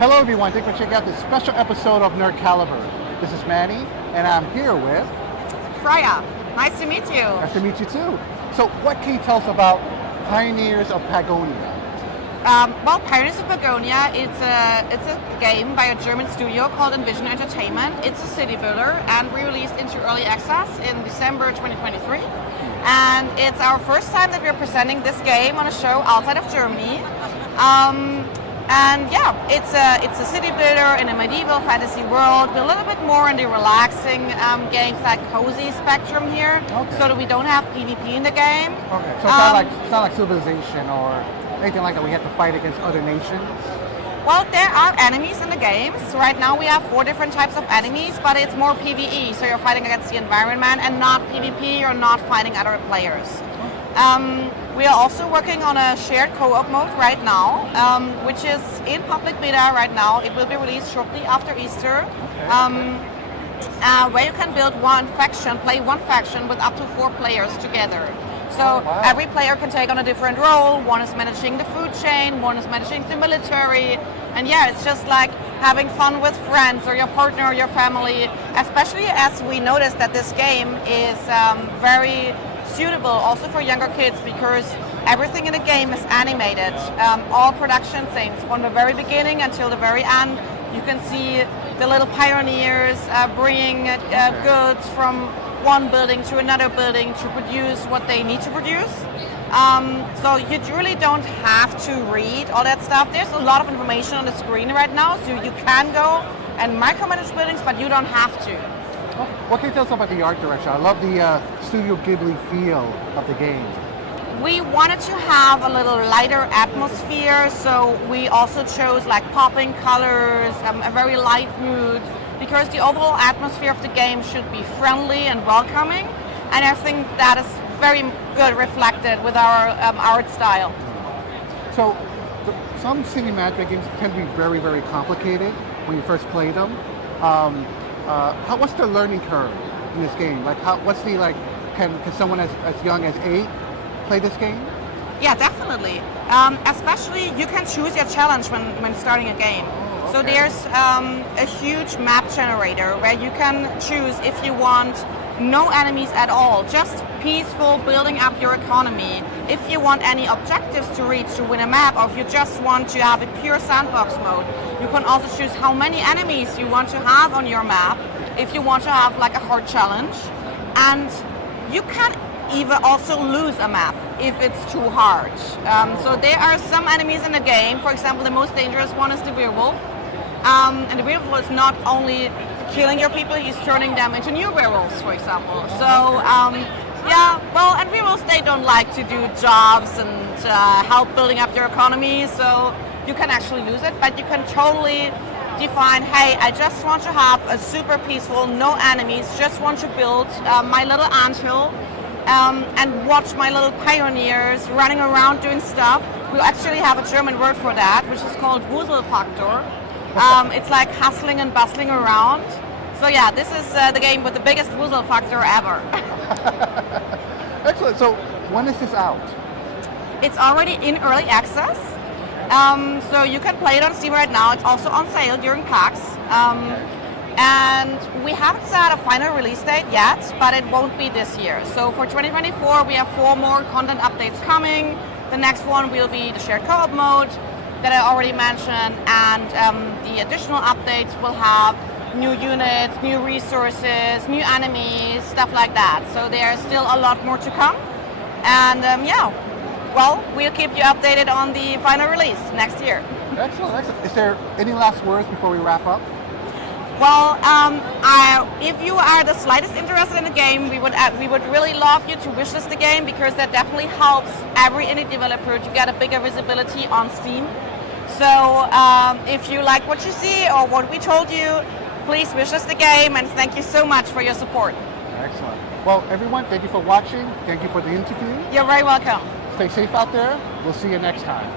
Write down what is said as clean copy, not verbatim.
Hello everyone, thanks for checking out this special episode of Nerd Caliber. This is Manny, and I'm here with... Freya. Nice to meet you. Nice to meet you too. So what can you tell us about Pioneers of Pagonia? Well, Pioneers of Pagonia, it's a game by a German studio called Envision Entertainment. It's a city builder, and we released into early access in December 2023. And it's our first time that we're presenting this game on a show outside of Germany. And yeah, it's a city builder in a medieval fantasy world. We're a little bit more in the relaxing games, like cozy spectrum here, so that we don't have PvP in the game. Okay, so it's not like Civilization or anything like that. We have to fight against other nations. Well, there are enemies in the game. So right now we have 4 different types of enemies, but it's more PvE. So you're fighting against the environment and not PvP. You're not fighting other players. We are also working on a shared co-op mode right now, which is in public beta right now. It will be released shortly after Easter, where you can build play one faction with up to 4 players together. So every player can take on a different role. One is managing the food chain, one is managing the military, and yeah, it's just like having fun with friends or your partner or your family, especially as we noticed that this game is very suitable also for younger kids, because everything in the game is animated. All production scenes from the very beginning until the very end. You can see the little pioneers bringing goods from one building to another building to produce what they need to produce. So you really don't have to read all that stuff. There's a lot of information on the screen right now, so you can go and micromanage buildings, but you don't have to. What can you tell us about the art direction? I love the Studio Ghibli feel of the game. We wanted to have a little lighter atmosphere, so we also chose like popping colors, a very light mood, because the overall atmosphere of the game should be friendly and welcoming, and I think that is very good reflected with our art style. So some cinematic games can be very, very complicated when you first play them. What's the learning curve in this game? Like, can someone as young as 8 play this game? Yeah, definitely. Especially you can choose your challenge when starting a game. So there's a huge map generator where you can choose if you want no enemies at all, just peaceful building up your economy. If you want any objectives to reach to win a map, or if you just want to have a pure sandbox mode, you can also choose how many enemies you want to have on your map if you want to have like a hard challenge. And you can even also lose a map if it's too hard. So there are some enemies in the game. For example, the most dangerous one is the werewolf. And the werewolf is not only killing your people, he's turning them into new werewolves, for example. So yeah, well, and werewolves, they don't like to do jobs and help building up your economy, so you can actually lose it, but you can totally define, hey, I just want to have a super peaceful, no enemies, just want to build my little anthill and watch my little pioneers running around doing stuff. We actually have a German word for that, which is called Wuselfaktor. It's like hustling and bustling around. So yeah, this is the game with the biggest Wusel factor ever. Excellent. So when is this out? It's already in early access. So you can play it on Steam right now. It's also on sale during PAX. And we haven't set a final release date yet, but it won't be this year. So for 2024, we have 4 more content updates coming. The next one will be the shared co-op mode that I already mentioned, and the additional updates will have new units, new resources, new enemies, stuff like that. So there's still a lot more to come. And yeah, well, we'll keep you updated on the final release next year. Excellent, excellent. Is there any last words before we wrap up? Well, if you are the slightest interested in the game, we would really love you to wishlist the game, because that definitely helps every indie developer to get a bigger visibility on Steam. So if you like what you see or what we told you, please wishlist the game, and thank you so much for your support. Excellent. Well, everyone, thank you for watching. Thank you for the interview. You're very welcome. Stay safe out there. We'll see you next time.